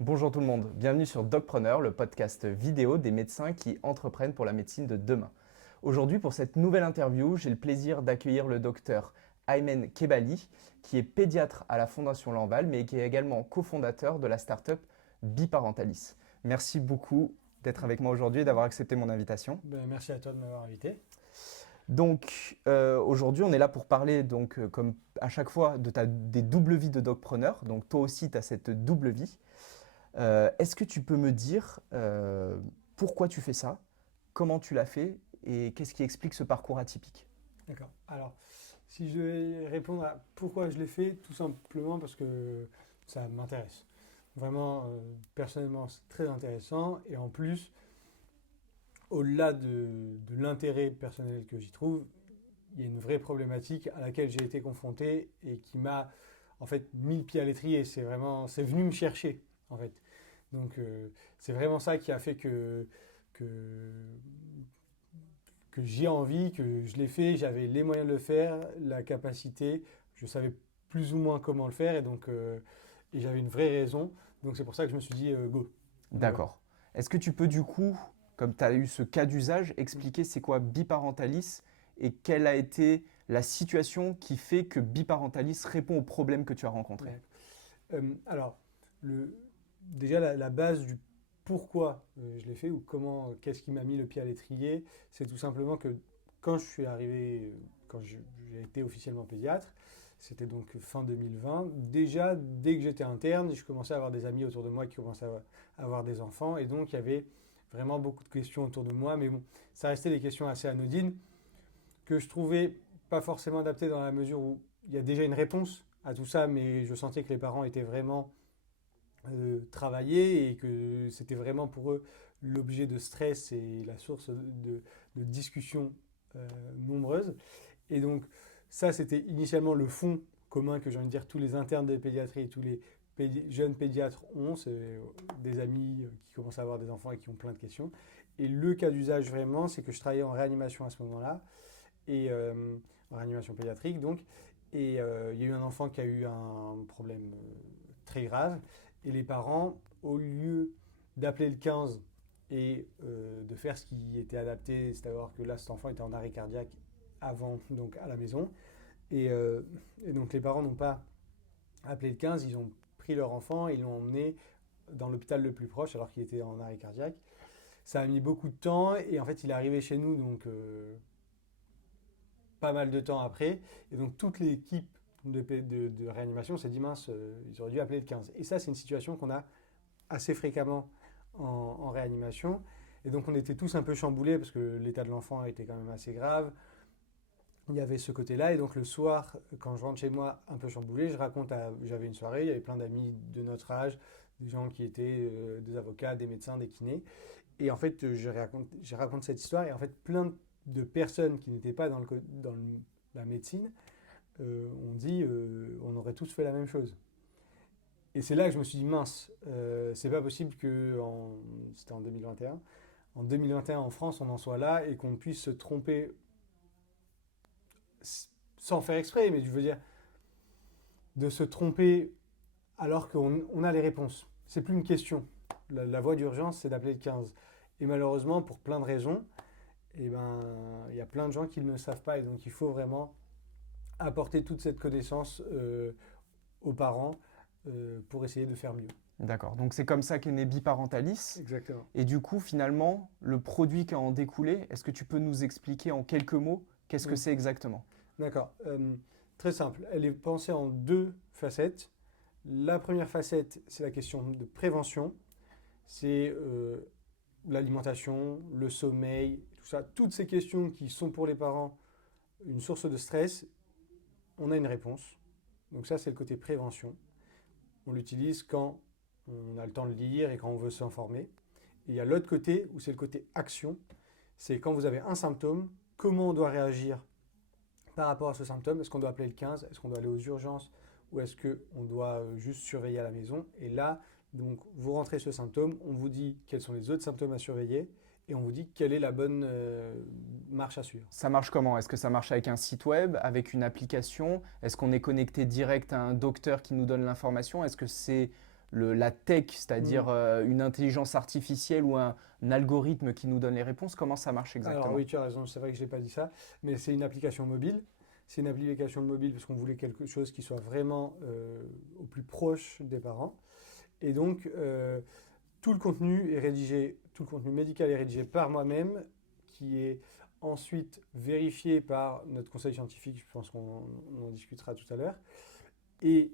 Bonjour tout le monde, bienvenue sur Docpreneur, le podcast vidéo des médecins qui entreprennent pour la médecine de demain. Aujourd'hui, pour cette nouvelle interview, j'ai le plaisir d'accueillir le docteur Aymen Kebali, qui est pédiatre à la Fondation Lamballe, mais qui est également cofondateur de la start-up Biparentalis. Merci beaucoup d'être avec moi aujourd'hui et d'avoir accepté mon invitation. Merci à toi de m'avoir invité. Donc aujourd'hui, on est là pour parler, comme à chaque fois, des doubles vies de docpreneur. Donc toi aussi, tu as cette double vie. Est-ce que tu peux me dire pourquoi tu fais ça, comment tu l'as fait et qu'est-ce qui explique ce parcours atypique? D'accord. Alors, si je vais répondre à pourquoi je l'ai fait, tout simplement parce que ça m'intéresse. Vraiment, personnellement, c'est très intéressant. Et en plus, au-delà de l'intérêt personnel que j'y trouve, il y a une vraie problématique à laquelle j'ai été confronté et qui m'a en fait mis le pied à l'étrier. C'est venu me chercher en fait. Donc c'est vraiment ça qui a fait que, que j'ai envie, que je l'ai fait, j'avais les moyens de le faire, la capacité, je savais plus ou moins comment le faire et j'avais une vraie raison. Donc c'est pour ça que je me suis dit go. Donc voilà. D'accord. Est-ce que tu peux du coup, comme tu as eu ce cas d'usage, expliquer c'est quoi Biparentalis et quelle a été la situation qui fait que Biparentalis répond aux problèmes que tu as rencontrés? Ouais. Alors, le, déjà la base du pourquoi je l'ai fait ou qu'est-ce qui m'a mis le pied à l'étrier, c'est tout simplement que quand je suis arrivé, quand j'ai été officiellement pédiatre, c'était donc fin 2020. Déjà, dès que j'étais interne, je commençais à avoir des amis autour de moi qui commençaient à avoir des enfants et donc il y avait vraiment beaucoup de questions autour de moi, mais bon, ça restait des questions assez anodines que je trouvais pas forcément adaptées dans la mesure où il y a déjà une réponse à tout ça, mais je sentais que les parents étaient vraiment travaillés et que c'était vraiment pour eux l'objet de stress et la source de discussions nombreuses. Et donc ça, c'était initialement le fond commun que j'ai envie de dire tous les internes de pédiatrie et tous les jeunes pédiatres ont, c'est des amis qui commencent à avoir des enfants et qui ont plein de questions. Et le cas d'usage vraiment, c'est que je travaillais en réanimation à ce moment-là et en réanimation pédiatrique donc. Et il y a eu un enfant qui a eu un problème très grave. Et les parents, au lieu d'appeler le 15 et de faire ce qui était adapté, c'est-à-dire que là, cet enfant était en arrêt cardiaque avant, donc à la maison. Et donc les parents n'ont pas appelé le 15, ils ont pris leur enfant et ils l'ont emmené dans l'hôpital le plus proche alors qu'il était en arrêt cardiaque. Ça a mis beaucoup de temps et en fait il est arrivé chez nous donc pas mal de temps après. Et donc toute l'équipe de réanimation s'est dit mince, ils auraient dû appeler le 15. Et ça, c'est une situation qu'on a assez fréquemment en réanimation. Et donc on était tous un peu chamboulés parce que l'état de l'enfant était quand même assez grave. Il y avait ce côté-là. Et donc le soir, quand je rentre chez moi un peu chamboulé, j'avais une soirée, il y avait plein d'amis de notre âge, des gens qui étaient des avocats, des médecins, des kinés. Et en fait, je raconte cette histoire et en fait, plein de personnes qui n'étaient pas la médecine ont dit on aurait tous fait la même chose. Et c'est là que je me suis dit mince, c'est pas possible c'était en 2021, en 2021 en France on en soit là et qu'on puisse se tromper sans faire exprès, mais je veux dire de se tromper alors qu'on a les réponses. C'est plus une question. La voie d'urgence, c'est d'appeler le 15. Et malheureusement, pour plein de raisons, eh ben, il y a plein de gens qui ne le savent pas et donc il faut vraiment apporter toute cette connaissance aux parents pour essayer de faire mieux. D'accord, donc c'est comme ça qu'est né Biparentalis. Exactement. Et du coup, finalement, le produit qui a en découlé, est-ce que tu peux nous expliquer en quelques mots qu'est-ce que Oui. c'est exactement? D'accord. Très simple. Elle est pensée en deux facettes. La première facette, c'est la question de prévention. C'est l'alimentation, le sommeil, tout ça. Toutes ces questions qui sont pour les parents une source de stress, on a une réponse. Donc ça, c'est le côté prévention. On l'utilise quand on a le temps de lire et quand on veut s'informer. Et il y a l'autre côté, où c'est le côté action. C'est quand vous avez un symptôme, comment on doit réagir par rapport à ce symptôme. Est-ce qu'on doit appeler le 15? Est-ce qu'on doit aller aux urgences? Ou est-ce qu'on doit juste surveiller à la maison? Et là, donc, vous rentrez ce symptôme, on vous dit quels sont les autres symptômes à surveiller et on vous dit quelle est la bonne marche à suivre. Ça marche comment? Est-ce que ça marche avec un site web, avec une application? Est-ce qu'on est connecté direct à un docteur qui nous donne l'information? Est-ce que c'est la tech, c'est-à-dire une intelligence artificielle ou un algorithme qui nous donne les réponses? Comment ça marche exactement? Alors oui, tu as raison, c'est vrai que je n'ai pas dit ça, mais c'est une application mobile. C'est une application mobile parce qu'on voulait quelque chose qui soit vraiment au plus proche des parents. Et donc, tout le contenu est rédigé, tout le contenu médical est rédigé par moi-même, qui est ensuite vérifié par notre conseil scientifique, je pense qu'on en discutera tout à l'heure. Et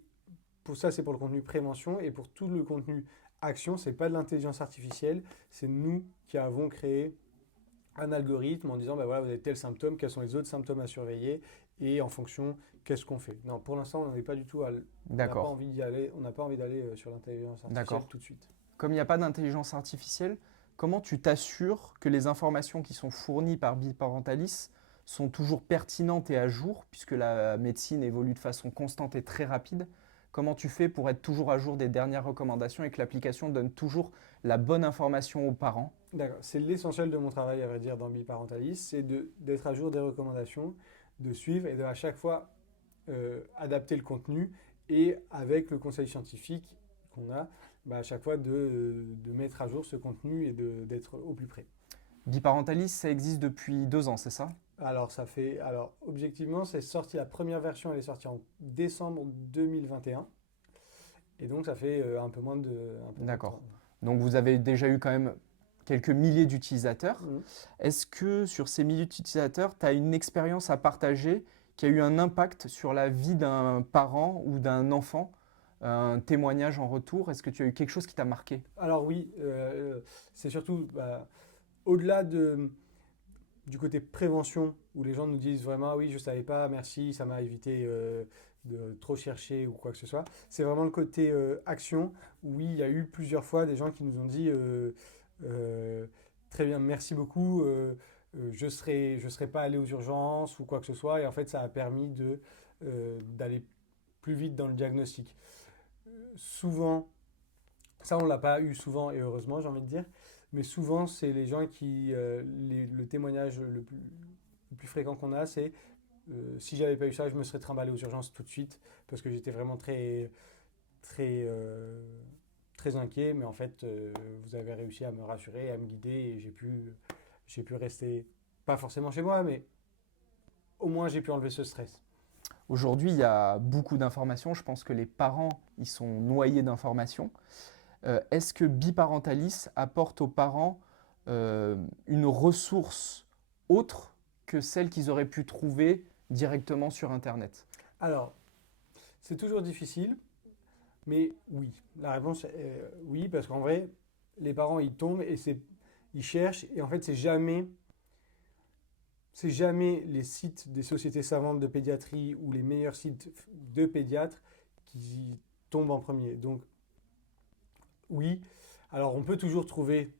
pour ça, c'est pour le contenu prévention. Et pour tout le contenu action, ce n'est pas de l'intelligence artificielle, c'est nous qui avons créé un algorithme en disant, bah voilà, vous avez tel symptôme, quels sont les autres symptômes à surveiller, et en fonction, qu'est-ce qu'on fait. Non, pour l'instant, on n'est pas du tout on n'a pas envie d'y aller, on n'a pas envie d'aller sur l'intelligence artificielle tout de suite. Comme il n'y a pas d'intelligence artificielle, comment tu t'assures que les informations qui sont fournies par Biparentalis sont toujours pertinentes et à jour, puisque la médecine évolue de façon constante et très rapide? Comment tu fais pour être toujours à jour des dernières recommandations et que l'application donne toujours la bonne information aux parents? D'accord, c'est l'essentiel de mon travail, à vrai dire, dans Biparentalis, c'est d'être à jour des recommandations, de suivre et de à chaque fois adapter le contenu et avec le conseil scientifique qu'on a, bah, à chaque fois de mettre à jour ce contenu et d'être au plus près. Biparentalis, ça existe depuis 2 ans, c'est ça? Alors, objectivement, c'est sorti, la première version, elle est sortie en décembre 2021. Et donc, ça fait un peu moins de D'accord. temps. Donc, vous avez déjà eu quand même quelques milliers d'utilisateurs. Mmh. Est-ce que sur ces milliers d'utilisateurs, tu as une expérience à partager qui a eu un impact sur la vie d'un parent ou d'un enfant? Un témoignage en retour? Est-ce que tu as eu quelque chose qui t'a marqué? Alors oui, c'est surtout au-delà du côté prévention, où les gens nous disent vraiment, oui, je ne savais pas, merci, ça m'a évité de trop chercher ou quoi que ce soit. C'est vraiment le côté action, où oui, il y a eu plusieurs fois des gens qui nous ont dit, très bien, merci beaucoup, je serais pas allé aux urgences ou quoi que ce soit. Et en fait, ça a permis d'aller plus vite dans le diagnostic. Souvent, ça on l'a pas eu souvent et heureusement j'ai envie de dire, mais souvent c'est les gens le témoignage le plus fréquent qu'on a, c'est si j'avais pas eu ça, je me serais trimballé aux urgences tout de suite parce que j'étais vraiment très très très inquiet, mais en fait vous avez réussi à me rassurer, à me guider et j'ai pu rester pas forcément chez moi, mais au moins j'ai pu enlever ce stress. Aujourd'hui, il y a beaucoup d'informations. Je pense que les parents, ils sont noyés d'informations. Est-ce que Biparentalis apporte aux parents une ressource autre que celle qu'ils auraient pu trouver directement sur Internet? Alors, c'est toujours difficile, mais oui. La réponse est oui, parce qu'en vrai, les parents, ils tombent et ils cherchent, et en fait, c'est jamais les sites des sociétés savantes de pédiatrie ou les meilleurs sites de pédiatres qui tombent en premier. Donc, oui. Alors, on peut toujours trouver,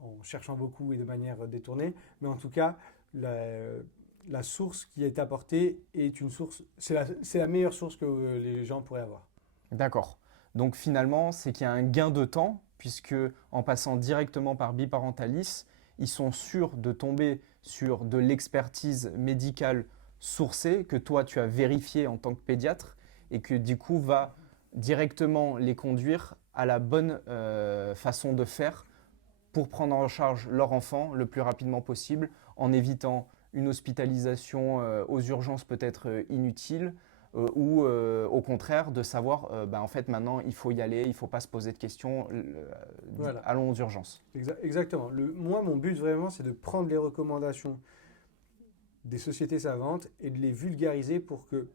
en cherchant beaucoup et de manière détournée, mais en tout cas, la source qui est apportée est une source, c'est la meilleure source que les gens pourraient avoir. D'accord. Donc finalement, c'est qu'il y a un gain de temps, puisque en passant directement par Biparentalis, ils sont sûrs de tomber sur de l'expertise médicale sourcée que toi tu as vérifiée en tant que pédiatre et que du coup va directement les conduire à la bonne façon de faire pour prendre en charge leur enfant le plus rapidement possible en évitant une hospitalisation aux urgences peut-être inutile ou au contraire de savoir en fait maintenant il faut y aller, il ne faut pas se poser de questions, Voilà. allons aux urgences. Exactement. Moi, mon but vraiment, c'est de prendre les recommandations des sociétés savantes et de les vulgariser pour que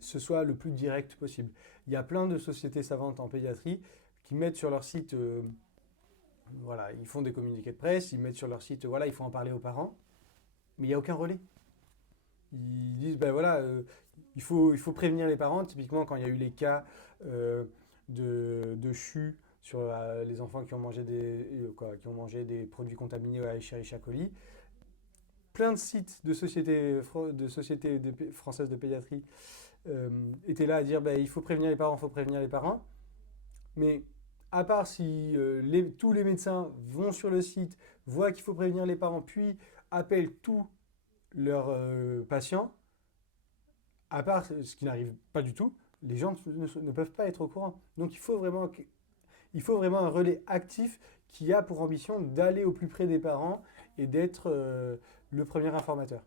ce soit le plus direct possible. Il y a plein de sociétés savantes en pédiatrie qui mettent sur leur site, voilà, ils font des communiqués de presse, ils mettent sur leur site, voilà, il faut en parler aux parents, mais il n'y a aucun relais. Ils disent, ben voilà, il faut prévenir les parents. Typiquement, quand il y a eu les cas de CHU sur les enfants qui ont mangé des produits contaminés à Escherichia coli, plein de sites de sociétés françaises de pédiatrie étaient là à dire, ben, il faut prévenir les parents, il faut prévenir les parents. Mais à part si tous les médecins vont sur le site, voient qu'il faut prévenir les parents, puis appellent tous leurs patients, à part ce qui n'arrive pas du tout, les gens ne peuvent pas être au courant. Donc il faut vraiment un relais actif qui a pour ambition d'aller au plus près des parents et d'être le premier informateur.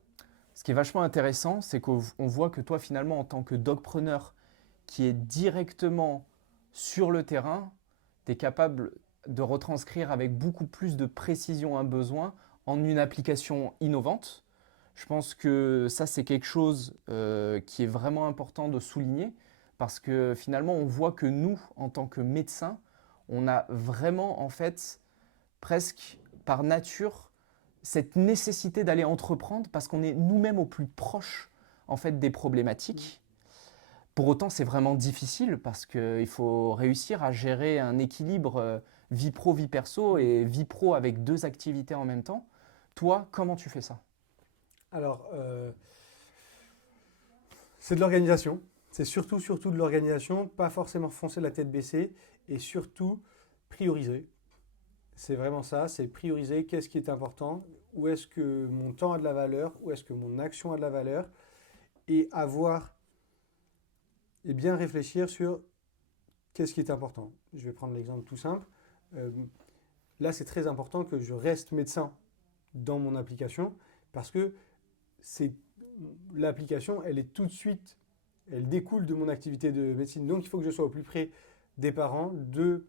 Ce qui est vachement intéressant, c'est qu'on voit que toi, finalement, en tant que dogpreneur qui est directement sur le terrain, tu es capable de retranscrire avec beaucoup plus de précision un besoin en une application innovante. Je pense que ça, c'est quelque chose qui est vraiment important de souligner parce que finalement, on voit que nous, en tant que médecins, on a vraiment, en fait, presque par nature, cette nécessité d'aller entreprendre parce qu'on est nous-mêmes au plus proche, en fait, des problématiques. Pour autant, c'est vraiment difficile parce qu'il faut réussir à gérer un équilibre vie pro, vie perso et vie pro avec 2 activités en même temps. Toi, comment tu fais ça? Alors, c'est de l'organisation. C'est surtout de l'organisation, pas forcément foncer la tête baissée et surtout prioriser. C'est vraiment ça, c'est prioriser qu'est-ce qui est important, où est-ce que mon temps a de la valeur, où est-ce que mon action a de la valeur et bien réfléchir sur qu'est-ce qui est important. Je vais prendre l'exemple tout simple. Là, c'est très important que je reste médecin dans mon application parce que l'application, elle est tout de suite, elle découle de mon activité de médecine. Donc, il faut que je sois au plus près des parents, de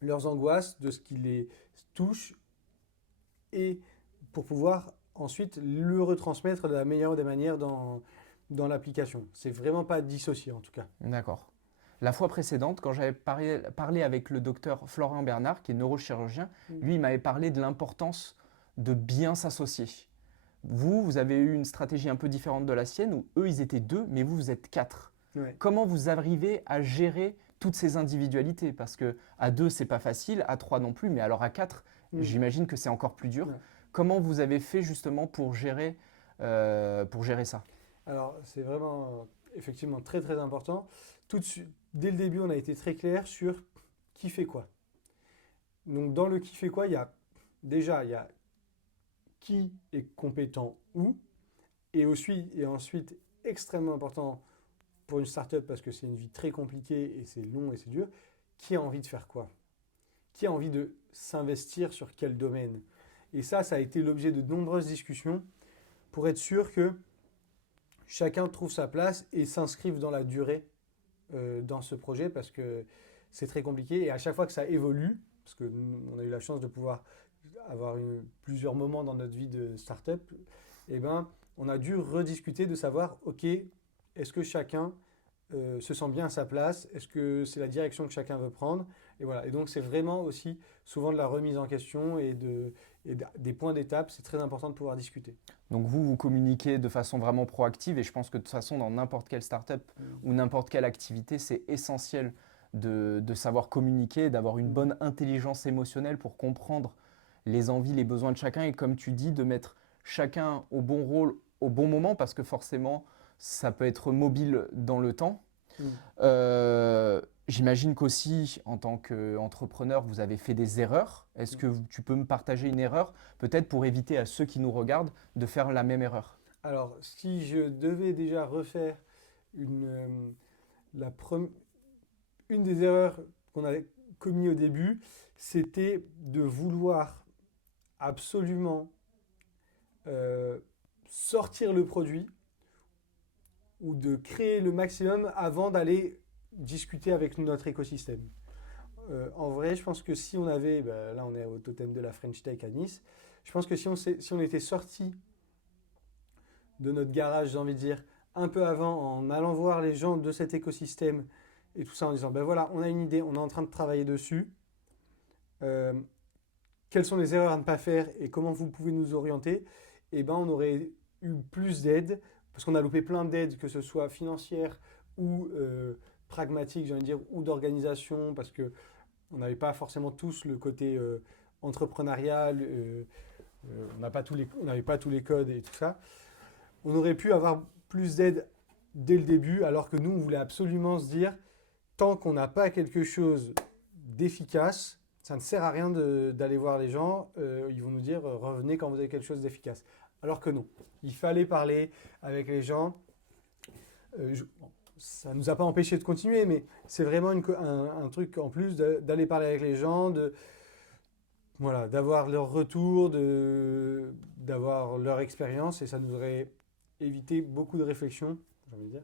leurs angoisses, de ce qui les touche et pour pouvoir ensuite le retransmettre de la meilleure des manières dans l'application. C'est vraiment pas dissocié en tout cas. D'accord. La fois précédente, quand j'avais parlé avec le docteur Florian Bernard, qui est neurochirurgien, lui, il m'avait parlé de l'importance de bien s'associer. Vous avez eu une stratégie un peu différente de la sienne, où eux, ils étaient 2, mais vous êtes 4. Ouais. Comment vous arrivez à gérer toutes ces individualités? Parce qu'à 2, c'est pas facile, à 3 non plus, mais alors à 4, j'imagine que c'est encore plus dur. Ouais. Comment vous avez fait justement pour gérer ça? Alors, c'est vraiment effectivement très très important. Tout de suite, dès le début, on a été très clair sur qui fait quoi. Donc, dans le qui fait quoi, il y a qui est compétent où, et ensuite, extrêmement important pour une startup parce que c'est une vie très compliquée et c'est long et c'est dur, qui a envie de faire quoi? Qui a envie de s'investir sur quel domaine? Et ça a été l'objet de nombreuses discussions pour être sûr que chacun trouve sa place et s'inscrive dans la durée dans ce projet parce que c'est très compliqué et à chaque fois que ça évolue, parce qu'on a eu la chance de pouvoir avoir plusieurs moments dans notre vie de start-up, on a dû rediscuter de savoir, ok, est-ce que chacun se sent bien à sa place? Est-ce que c'est la direction que chacun veut prendre? Et voilà. Et donc, c'est vraiment aussi souvent de la remise en question et des points d'étape. C'est très important de pouvoir discuter. Donc, vous communiquez de façon vraiment proactive et je pense que de toute façon, dans n'importe quelle startup ou n'importe quelle activité, c'est essentiel de savoir communiquer, d'avoir une bonne intelligence émotionnelle pour comprendre les envies, les besoins de chacun et comme tu dis, de mettre chacun au bon rôle au bon moment parce que forcément, ça peut être mobile dans le temps. J'imagine qu'aussi, en tant qu'entrepreneur, vous avez fait des erreurs. Est-ce que tu peux me partager une erreur, peut-être pour éviter à ceux qui nous regardent de faire la même erreur? Alors, si je devais déjà refaire une des erreurs qu'on a commis au début, c'était de vouloir absolument sortir le produit ou de créer le maximum avant d'aller discuter avec notre écosystème. En vrai, je pense que si on avait, là on est au totem de la French Tech à Nice, je pense que si on était sorti de notre garage, j'ai envie de dire, un peu avant, en allant voir les gens de cet écosystème et tout ça, en disant, voilà, on a une idée, on est en train de travailler dessus, quelles sont les erreurs à ne pas faire et comment vous pouvez nous orienter, on aurait eu plus d'aide, parce qu'on a loupé plein d'aides, que ce soit financière ou pragmatique, j'ai envie de dire, ou d'organisation, parce qu'on n'avait pas forcément tous le côté entrepreneurial, on n'avait pas tous les codes et tout ça. On aurait pu avoir plus d'aide dès le début, alors que nous, on voulait absolument se dire, tant qu'on n'a pas quelque chose d'efficace, ça ne sert à rien d'aller voir les gens, ils vont nous dire, revenez quand vous avez quelque chose d'efficace. Alors que non, il fallait parler avec les gens. ça nous a pas empêché de continuer, mais c'est vraiment un truc en plus d'aller parler avec les gens, voilà, d'avoir leur retour, d'avoir leur expérience, et ça nous aurait évité beaucoup de réflexions, j'ai envie de dire.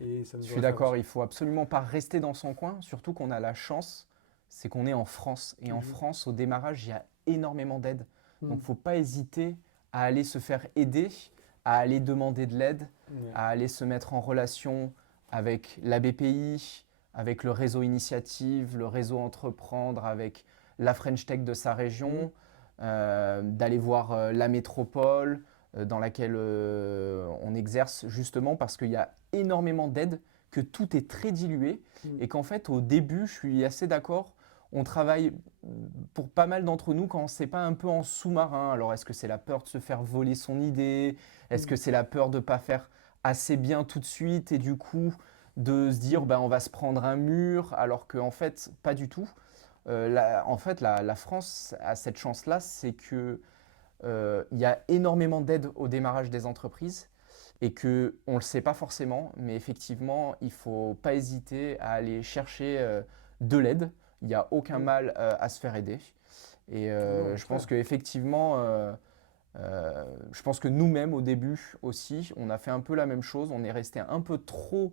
Et ça Je nous suis aurait fait d'accord, avancer. il faut absolument pas rester dans son coin, surtout qu'on a la chance, c'est qu'on est en France. Et en Mhm. France, au démarrage, il y a énormément d'aide. Donc, Mhm. faut pas hésiter à aller se faire aider, à aller demander de l'aide, Ouais. à aller se mettre en relation avec la BPI, avec le réseau Initiative, le réseau Entreprendre, avec la French Tech de sa Mhm. région, d'aller voir la métropole dans laquelle on exerce, justement parce qu'il y a énormément d'aides, que tout est très dilué Mhm. et qu'en fait, au début, je suis assez d'accord, on travaille pour pas mal d'entre nous quand c'est pas un peu en sous-marin. Alors, est-ce que c'est la peur de se faire voler son idée? Est-ce que Mhm. c'est la peur de ne pas faire assez bien tout de suite et du coup de se dire Mhm. ben, on va se prendre un mur alors qu'en fait, pas du tout. En fait, la France a cette chance-là, c'est que il y a énormément d'aides au démarrage des entreprises et que on le sait pas forcément, mais effectivement, il faut pas hésiter à aller chercher de l'aide. Il n'y a aucun Mhm. mal à se faire aider. Et Ah non, au je pense contraire. qu'effectivement, je pense que nous-mêmes, au début aussi, on a fait un peu la même chose. On est resté un peu trop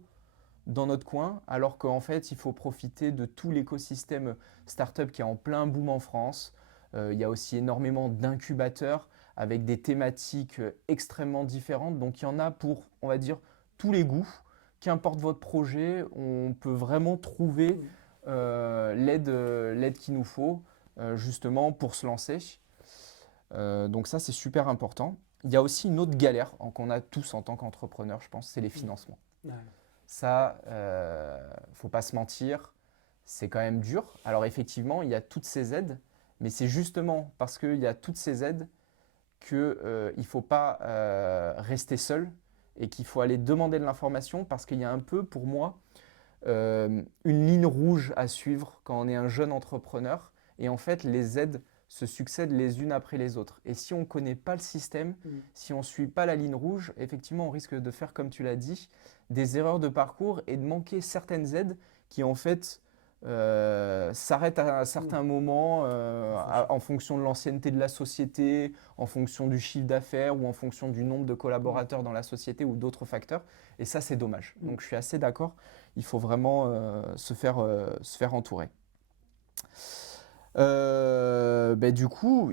dans notre coin, alors qu'en fait, il faut profiter de tout l'écosystème startup qui est en plein boom en France. Il y a aussi énormément d'incubateurs avec des thématiques extrêmement différentes. Donc, il y en a pour, on va dire, tous les goûts. Qu'importe votre projet, on peut vraiment trouver Mhm. l'aide qu'il nous faut justement pour se lancer. Donc ça, c'est super important. Il y a aussi une autre galère qu'on a tous en tant qu'entrepreneurs, je pense, c'est les Mhm. financements. Ouais. Ça, faut pas se mentir, c'est quand même dur. Alors effectivement, il y a toutes ces aides, mais c'est justement parce qu'il y a toutes ces aides qu'il ne faut pas rester seul et qu'il faut aller demander de l'information parce qu'il y a un peu, pour moi, une ligne rouge à suivre quand on est un jeune entrepreneur. Et en fait, les aides se succèdent les unes après les autres. Et si on ne connaît pas le système, Mhm. si on ne suit pas la ligne rouge, effectivement, on risque de faire, comme tu l'as dit, des erreurs de parcours et de manquer certaines aides qui, en fait, s'arrêtent à un Mhm. certain moment À franchir. en fonction de l'ancienneté de la société, en fonction du chiffre d'affaires ou en fonction du nombre de Mhm. collaborateurs dans la société ou d'autres facteurs. Et ça, c'est dommage. Mhm. Donc, je suis assez d'accord, il faut vraiment se faire entourer. Du coup,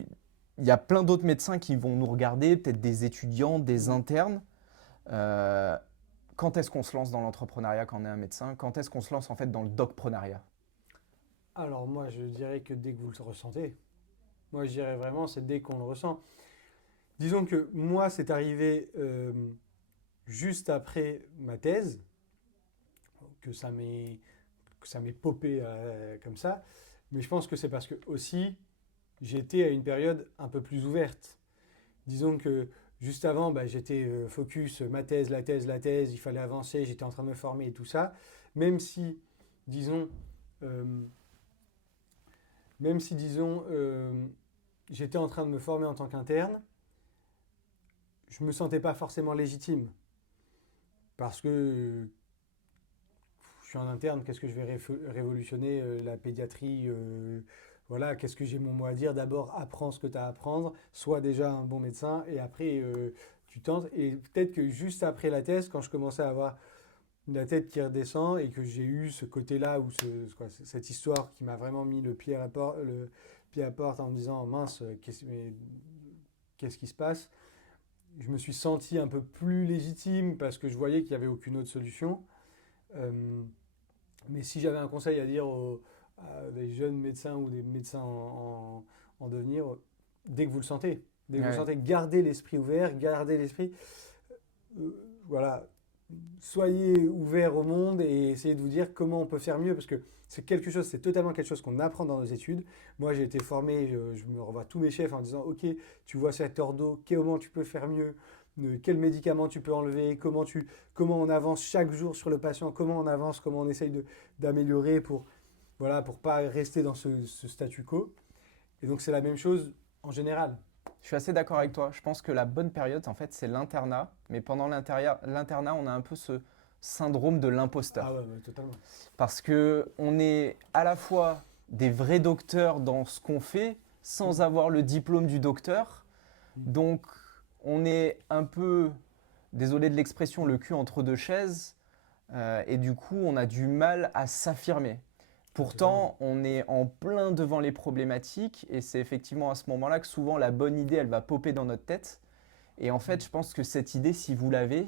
il y a plein d'autres médecins qui vont nous regarder, peut-être des étudiants, des Mhm. internes. Euh, quand est-ce qu'on se lance dans l'entrepreneuriat quand on est un médecin? Quand est-ce qu'on se lance en fait dans le docprenariat? Alors moi, je dirais que dès que vous le ressentez, moi je dirais vraiment, c'est dès qu'on le ressent. Disons que moi, c'est arrivé juste après ma thèse, que ça m'est popé comme ça. Mais je pense que c'est parce que aussi, j'étais à une période un peu plus ouverte. Disons que juste avant, bah, j'étais focus, ma thèse, la thèse, la thèse, il fallait avancer, j'étais en train de me former et tout ça. Même si, disons, euh, même si, j'étais en train de me former en tant qu'interne, je me sentais pas forcément légitime. Parce que je suis en interne, qu'est-ce que je vais révolutionner la pédiatrie voilà, qu'est-ce que j'ai mon mot à dire. D'abord, apprends ce que tu as à apprendre, sois déjà un bon médecin et après tu tentes. Et peut-être que juste après la thèse, quand je commençais à avoir la tête qui redescend et que j'ai eu ce côté-là ou cette histoire qui m'a vraiment mis le pied à porte en me disant mince, qu'est-ce qui se passe? Je me suis senti un peu plus légitime parce que je voyais qu'il n'y avait aucune autre solution. Euh, mais si j'avais un conseil à dire à des jeunes médecins ou des médecins en devenir, dès que vous le sentez, dès que vous le Ouais. sentez, gardez l'esprit ouvert, gardez l'esprit. euh, voilà, soyez ouverts au monde et essayez de vous dire comment on peut faire mieux parce que c'est totalement quelque chose qu'on apprend dans nos études. Moi, j'ai été formé, je me revois tous mes chefs en disant, ok, tu vois cet ordo, comment tu peux faire mieux, quel médicament tu peux enlever, comment on avance chaque jour sur le patient, comment on avance, comment on essaye d'améliorer pour pas rester dans ce statu quo. Et donc, c'est la même chose en général. Je suis assez d'accord avec toi. Je pense que la bonne période, en fait, c'est l'internat. Mais pendant l'internat, on a un peu syndrome de l'imposteur. Ah ouais, totalement. Parce qu'on est à la fois des vrais docteurs dans ce qu'on fait sans avoir le diplôme du docteur. Donc, on est un peu, désolé de l'expression, le cul entre deux chaises. Et du coup, on a du mal à s'affirmer. Pourtant, on est en plein devant les problématiques. Et c'est effectivement à ce moment-là que souvent la bonne idée, elle va popper dans notre tête. Et en fait, je pense que cette idée, si vous l'avez,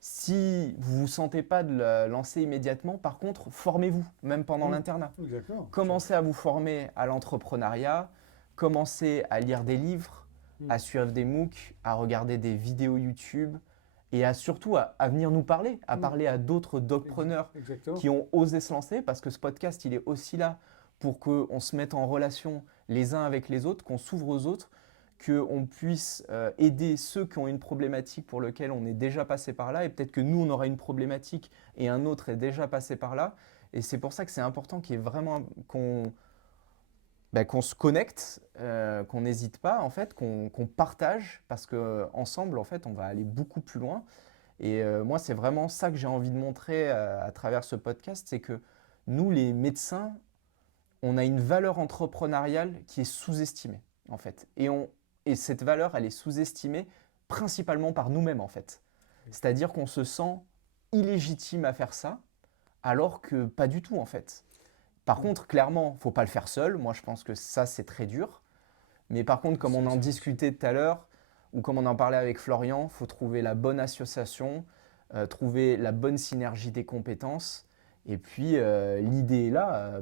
si vous ne vous sentez pas de la lancer immédiatement, par contre, formez-vous, même pendant l'internat. Exactement. Commencez à vous former à l'entrepreneuriat, commencez à lire des livres, à suivre des MOOC, à regarder des vidéos YouTube et surtout à venir nous parler, à parler à d'autres docpreneurs qui ont osé se lancer, parce que ce podcast, il est aussi là pour qu'on se mette en relation les uns avec les autres, qu'on s'ouvre aux autres, qu'on puisse aider ceux qui ont une problématique pour laquelle on est déjà passé par là, et peut-être que nous, on aura une problématique et un autre est déjà passé par là. Et c'est pour ça que c'est important qu'il y ait vraiment qu'on se connecte, qu'on n'hésite pas, en fait, qu'on partage, parce qu'ensemble, en fait, on va aller beaucoup plus loin. Et moi, c'est vraiment ça que j'ai envie de montrer à travers ce podcast, c'est que nous, les médecins, on a une valeur entrepreneuriale qui est sous-estimée, en fait. Et cette valeur, elle est sous-estimée principalement par nous-mêmes, en fait. C'est-à-dire qu'on se sent illégitime à faire ça, alors que pas du tout, en fait. Par contre, clairement, il ne faut pas le faire seul. Moi, je pense que ça, c'est très dur. Mais par contre, comme on en discutait tout à l'heure, ou comme on en parlait avec Florian, il faut trouver la bonne association, trouver la bonne synergie des compétences. Et puis, l'idée est là,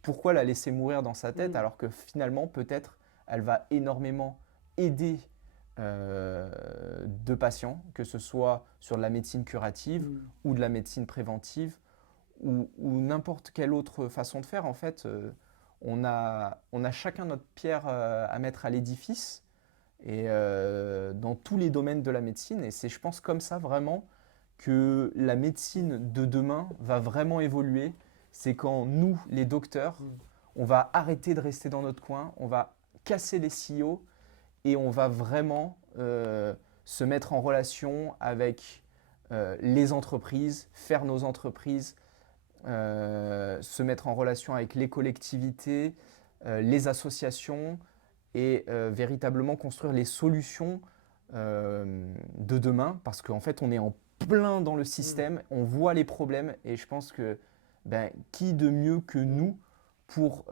pourquoi la laisser mourir dans sa tête alors que finalement, peut-être, elle va énormément aider de patients, que ce soit sur de la médecine curative ou de la médecine préventive ou n'importe quelle autre façon de faire. En fait, on a chacun notre pierre à mettre à l'édifice et dans tous les domaines de la médecine. Et c'est, je pense, comme ça vraiment que la médecine de demain va vraiment évoluer. C'est quand nous, les docteurs, on va arrêter de rester dans notre coin, on va casser les silos et on va vraiment se mettre en relation avec les entreprises, faire nos entreprises, se mettre en relation avec les collectivités, les associations et véritablement construire les solutions de demain, parce qu'en fait on est en plein dans le système, on voit les problèmes et je pense que qui de mieux que nous pour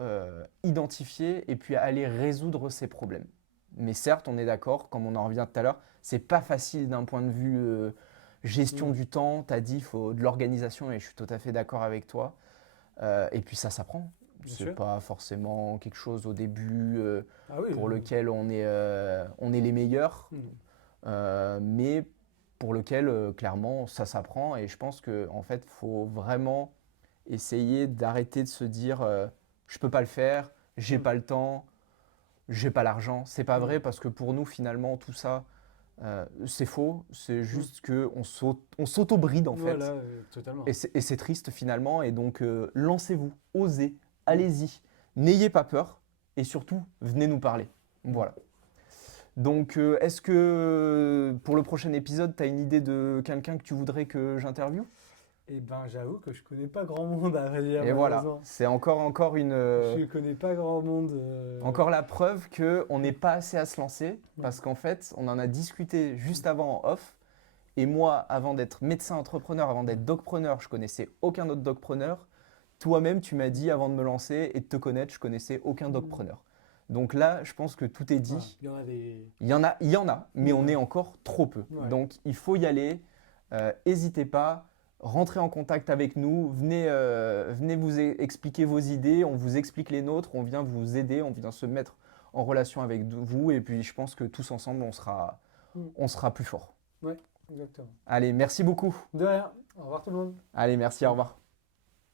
identifier et puis aller résoudre ces problèmes. Mais certes, on est d'accord, comme on en revient tout à l'heure, c'est pas facile d'un point de vue gestion du temps. Tu as dit, il faut de l'organisation et je suis tout à fait d'accord avec toi. Et puis ça s'apprend. C'est pas forcément quelque chose au début pour lequel on est les meilleurs, mais pour lequel clairement ça s'apprend. Et je pense qu'en fait, il faut vraiment essayer d'arrêter de se dire je peux pas le faire, j'ai pas le temps, j'ai pas l'argent. C'est pas vrai, parce que pour nous finalement tout ça c'est faux, c'est juste qu'on s'auto-bride en fait. Voilà, totalement. Et c'est triste finalement. Et donc lancez-vous, osez, allez-y, n'ayez pas peur et surtout venez nous parler. Voilà. Donc est-ce que pour le prochain épisode, tu as une idée de quelqu'un que tu voudrais que j'interviewe ? Eh ben, j'avoue que je connais pas grand monde, à vrai dire. Et voilà, c'est encore une. Je connais pas grand monde. Encore la preuve qu'on n'est pas assez à se lancer, parce qu'en fait, on en a discuté juste avant en off. Et moi, avant d'être médecin entrepreneur, avant d'être docpreneur, je connaissais aucun autre docpreneur. Toi-même, tu m'as dit avant de me lancer et de te connaître, je connaissais aucun docpreneur. Donc là, je pense que tout est dit. Il y en a des. Il y en a, mais on est encore trop peu. Ouais. Donc il faut y aller. N'hésitez pas. Rentrez en contact avec nous, venez vous expliquer vos idées, on vous explique les nôtres, on vient vous aider, on vient se mettre en relation avec vous et puis je pense que tous ensemble on sera plus forts. Ouais, exactement. Allez, merci beaucoup. De rien. Au revoir tout le monde. Allez, merci, au revoir.